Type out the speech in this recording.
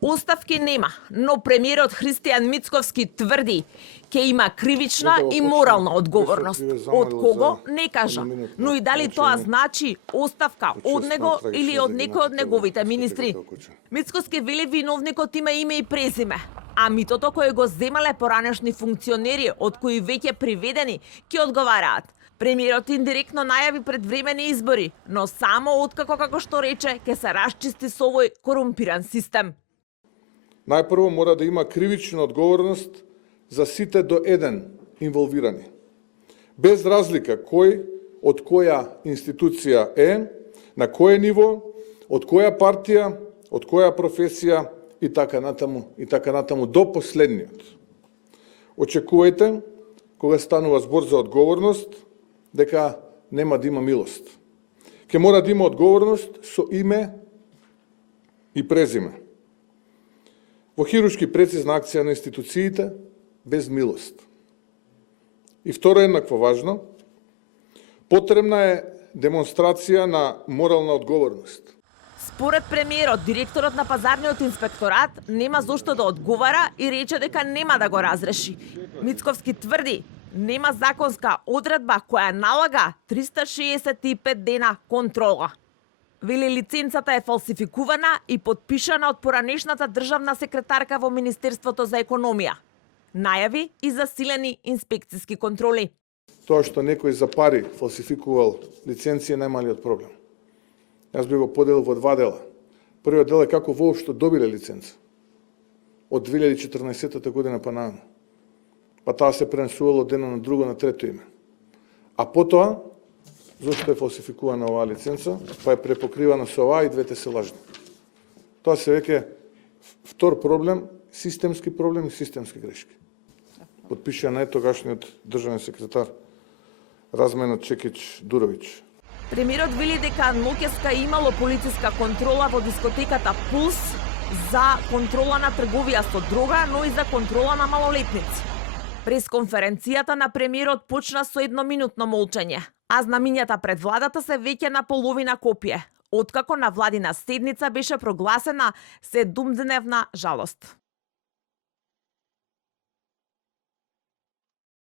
Оставки нема, но премиерот Христијан Мицковски тврди ке има кривична и морална одговорност. Од кого не кажа, но и дали тоа значи оставка од него или од некој од неговите министри. Мицковски вели виновникот има име и презиме, а митото кое го земале поранешни функционери, од кои веќе приведени, ќе одговараат. Премиерот индиректно најави предвремени избори, но само откако, како што рече, ќе се расчисти со овој корумпиран систем. Најпрво мора да има кривична одговорност за сите до еден инволвирани. Без разлика кој од која институција е, на кое ниво, од која партија, од која професија и така натаму до последниот. Очекувајте, кога станува збор за одговорност, дека нема да има милост. Ке мора да има одговорност со име и презиме. Во хируршки прецизна акција на институциите, без милост. И второ еднакво важно, потребна е демонстрација на морална одговорност. Според премиерот, директорот на пазарниот инспекторат нема зошто да одговара и рече дека нема да го разреши. Мицковски тврди, нема законска одредба која налага 365 дена контрола. Вели лиценцата е фалсификувана и подпишана од поранешната државна секретарка во Министерството за економија. Најави и засилени инспекциски контроли. Тоа што некој за пари фалсификувал лиценција најмалиот проблем. Јас би го поделил во два дела. Првиот дел е како воопшто добиле лиценца. Од 2014 година па нааму. Па таа се пренесувало од едно на друго на трето име. А потоа, зошто е фалсификувана оваа лиценца, па е препокривана со оваа и двете се лажни. Тоа се веќе втор проблем, системски проблем и системски грешки. Подпишана е тогашниот државен секретар Разменот Чекич-Дуровиќ. Премиерот вели дека ноќеска имало полициска контрола во дискотеката Пулс за контрола на трговија со дрога, но и за контрола на малолетници. Пресконференцијата на премиерот почна со едноминутно молчање, а знамињата пред владата се веќе на половина копие, откако на владина седница беше прогласена 7-дневна жалост.